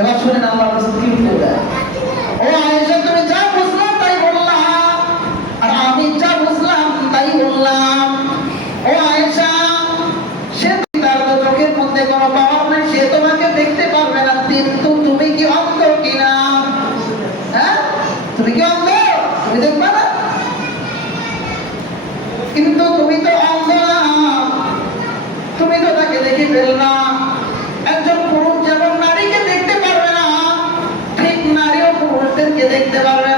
এবার শুনেন আল্লাহ রাসূল কি উত্তর দেয়। ও আয়েশা, তুমি যা বুঝলাম তাই বললাম, আর আমি যা বুঝলাম তাই বললাম। ও আয়েশা, সে তার তো চোখের মধ্যে কোনো পাওয়ার নাই, সে তোমাকে দেখতে পারবে না, কিন্তু তুমি কি অন্ধ কিনা? হ্যাঁ, তুমি কি অন্ধ? তুমি দেখবা না? কিন্তু তুমি তো অন্ধ না, তুমি তো তাকে দেখে ফেলনা। একজন পুরুষ যেমন নারীকে দেখতে পারবে না, ঠিক নারীও পুরুষদেরকে দেখতে পারবে